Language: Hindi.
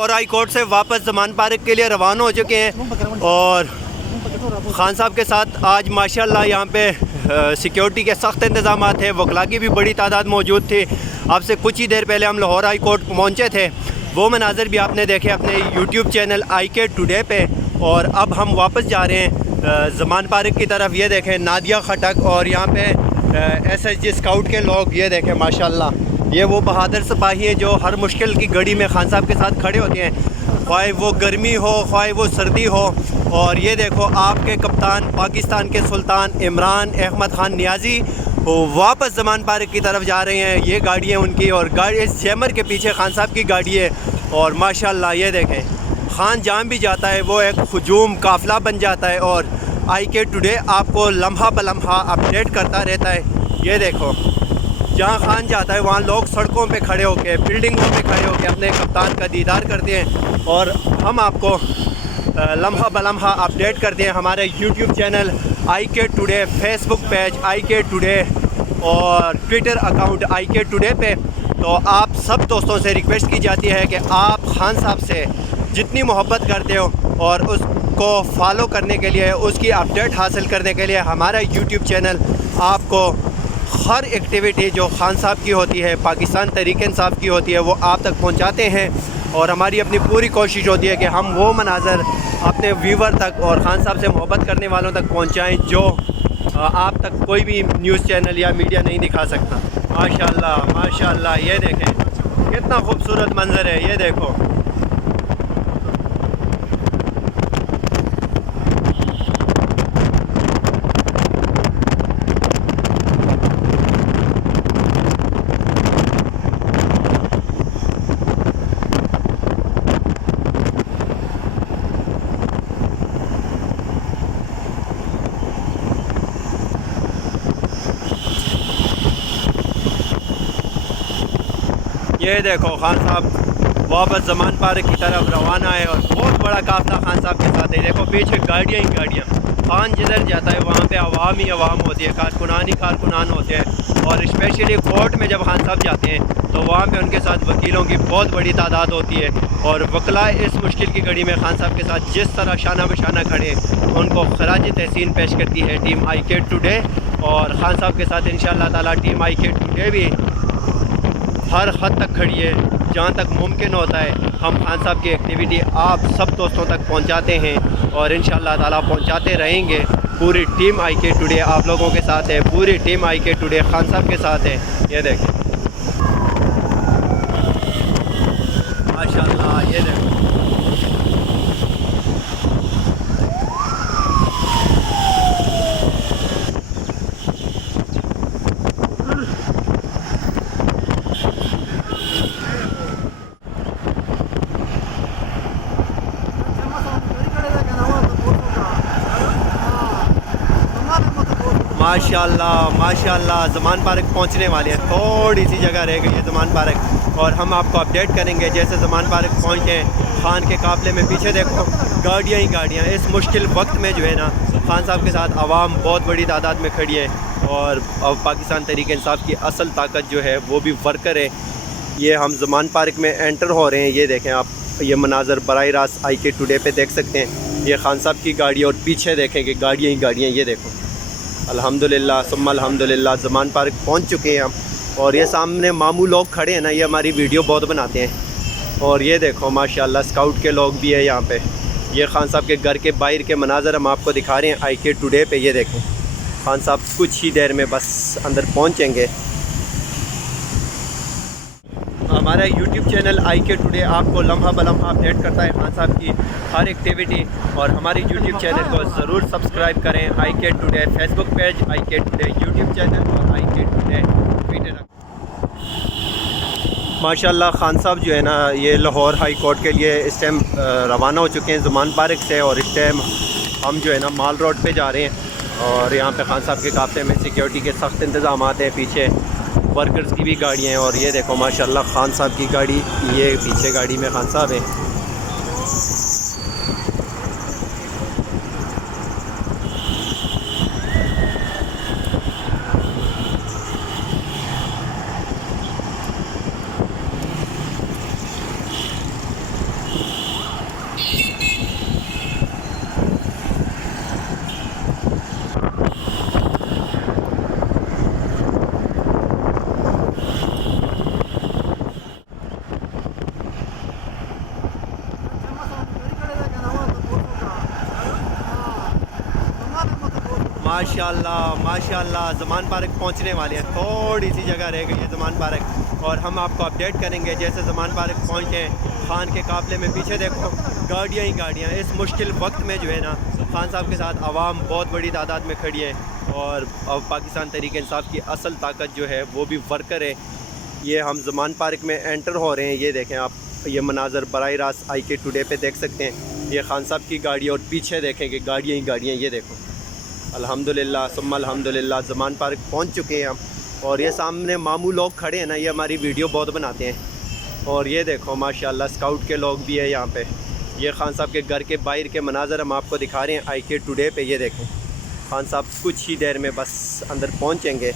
और हाई कोर्ट से वापस ज़मान पार्क के लिए रवाना हो चुके हैं और खान साहब के साथ आज माशाल्लाह यहाँ पे सिक्योरिटी के सख्त इंतजाम थे। वकला की भी बड़ी तादाद मौजूद थी। अब से कुछ ही देर पहले हम लाहौर हाई कोर्ट पहुँचे थे, वो मनाजर भी आपने देखे अपने यूट्यूब चैनल IK टुडे पे। और अब हम वापस जा रहे हैं ज़मान पार्क की तरफ। ये देखें नादिया खटक और यहाँ पे SSG स्काउट के लोग, ये देखें माशाल्लाह ये वो बहादुर सिपाही हैं जो हर मुश्किल की घड़ी में खान साहब के साथ खड़े होते हैं, ख्वाह वो गर्मी हो ख्वाह वो सर्दी हो। और ये देखो आपके कप्तान पाकिस्तान के सुल्तान इमरान अहमद ख़ान नियाज़ी वो वापस ज़मान पार्क की तरफ जा रहे हैं। ये गाड़ी है उनकी और गाड़ी इस जैमर के पीछे खान साहब की गाड़ी है। और माशाल्लाह ये देखें खान जाम भी जाता है, वो एक हजूम काफ़िला बन जाता है और IK टुडे आपको लम्हा ब लम्हा अपडेट करता रहता है। ये देखो जहाँ खान जाता है वहाँ लोग सड़कों पे खड़े होकर बिल्डिंगों पे खड़े होकर अपने कप्तान का दीदार करते हैं और हम आपको लम्हा ब लम्हा अपडेट करते हैं हमारे YouTube channel IK today, Facebook page IK today और ट्विटर अकाउंट IK टुडे पे। तो आप सब दोस्तों से रिक्वेस्ट की जाती है कि आप खान साहब से जितनी मोहब्बत करते हो और उसको फॉलो करने के लिए, उसकी अपडेट हासिल करने के लिए हमारा यूट्यूब चैनल आपको हर एक्टिविटी जो खान साहब की होती है, पाकिस्तान तहरीक इंसाफ की होती है, वो आप तक पहुंचाते हैं। और हमारी अपनी पूरी कोशिश होती है कि हम वो मनाज़र अपने व्यूवर तक और खान साहब से मोहब्बत करने वालों तक पहुंचाएं जो आप तक कोई भी न्यूज़ चैनल या मीडिया नहीं दिखा सकता। माशाल्लाह माशाल्लाह ये देखें कितना खूबसूरत मंज़र है। ये देखो ये देखो खान साहब वापस ज़मान पार्क की तरफ रवाना है और बहुत बड़ा काफ़िला खान साहब के साथ है। देखो पीछे गाड़ियाँ ही गाड़ियाँ, खान जिधर जाता है वहाँ पे आवाम ही आवाम होती है, कारकुनान ही कारकुनान होते हैं। और स्पेशली कोर्ट में जब खान साहब जाते हैं तो वहाँ पे उनके साथ वकीलों की बहुत बड़ी तादाद होती है। और वकला इस मुश्किल की घड़ी में खान साहब के साथ जिस तरह शाना बशाना खड़े उनको खराज तहसीन पेश करती है टीम IK टुडे। और खान साहब के साथ इंशाअल्लाह ताला टीम IK टुडे भी हर हद तक खड़ी है। जहाँ तक मुमकिन होता है हम खान साहब की एक्टिविटी आप सब दोस्तों तक पहुँचाते हैं और इंशाअल्लाह ताला पहुँचाते रहेंगे। पूरी टीम IK टुडे आप लोगों के साथ है, पूरी टीम IK टुडे खान साहब के साथ है। ये देखें माशाल्लाह ये देखें माशाल्लाह माशाल्लाह ज़मान पार्क पहुंचने वाले हैं। थोड़ी सी जगह रह गई है ज़मान पार्क और हम आपको अपडेट करेंगे जैसे ज़मान पार्क पहुंचे। खान के काफ़िले में पीछे देखो गाड़ियाँ ही गाड़ियाँ। इस मुश्किल वक्त में जो है ना खान साहब के साथ आवाम बहुत बड़ी तादाद में खड़ी है और पाकिस्तान तहरीक इंसाफ की असल ताकत जो है वो भी वर्कर है। ये हम ज़मान पार्क में एंटर हो रहे हैं। ये देखें आप, ये मनाजर बराह रास्त IK टुडे पे देख सकते हैं। ये खान साहब की गाड़ी और पीछे देखें कि गाड़ियाँ ही गाड़ियाँ। ये देखो अल्हम्दुलिल्लाह सुम्मा अल्हम्दुलिल्लाह ज़मान पार्क पहुंच चुके हैं हम। और ये सामने मामू लोग खड़े हैं ना, ये हमारी वीडियो बहुत बनाते हैं। और ये देखो माशाल्लाह स्काउट के लोग भी है यहाँ पे। ये खान साहब के घर के बाहर के मनाजर हम आपको दिखा रहे हैं IK टुडे पे। ये देखें खान साहब कुछ ही देर में बस अंदर पहुँचेंगे। हमारा यूट्यूब चैनल IK टुडे आपको लम्हा ब लम्हा अपडेट करता है खान साहब की हर एक्टिविटी। और हमारे यूट्यूब चैनल को ज़रूर सब्सक्राइब करें। IK today Facebook page, IK today YouTube channel और IK टुडे ट्विटर। माशाल्लाह खान साहब जो है ना ये लाहौर हाई कोर्ट के लिए इस टाइम रवाना हो चुके हैं ज़मान पार्क से। और इस टाइम हम जो है ना माल रोड पे जा रहे हैं और यहाँ पे खान साहब के काफ़िले में सिक्योरिटी के सख्त इंतजाम हैं। पीछे वर्कर्स की भी गाड़ियाँ हैं और ये देखो माशाल्लाह खान साहब की गाड़ी, ये पीछे गाड़ी में खान साहब है। माशाल्लाह माशाल्लाह ज़मान पार्क पहुंचने वाले हैं, थोड़ी सी जगह रह गई है ज़मान पार्क, और हम आपको अपडेट करेंगे जैसे ज़मान पार्क पहुंचे। खान के काफ़िले में पीछे देखो गाड़ियाँ ही गाड़ियाँ, इस मुश्किल वक्त में जो है ना खान साहब के साथ आवाम बहुत बड़ी तादाद में खड़ी है, और अब पाकिस्तान तहरीक इंसाफ की असल ताकत जो है वो भी वर्कर है। ये हम ज़मान पार्क में एंटर हो रहे हैं, ये देखें आप, ये मनाज़र बराह रास्त IK टुडे पे देख सकते हैं। ये खान साहब की गाड़ी, और पीछे देखें कि गाड़ियाँ ही गाड़ियाँ, ये देखो अल्हम्दुलिल्लाह सुम्मा अल्हम्दुलिल्लाह ज़मान पार्क पहुंच चुके हैं हम। और ये सामने मामू लोग खड़े हैं ना, ये हमारी वीडियो बहुत बनाते हैं। और ये देखो माशाल्लाह स्काउट के लोग भी है यहाँ पे। ये खान साहब के घर के बाहर के मनाज़र हम आपको दिखा रहे हैं IK टुडे पे। ये देखें खान साहब कुछ ही देर में बस अंदर पहुँचेंगे।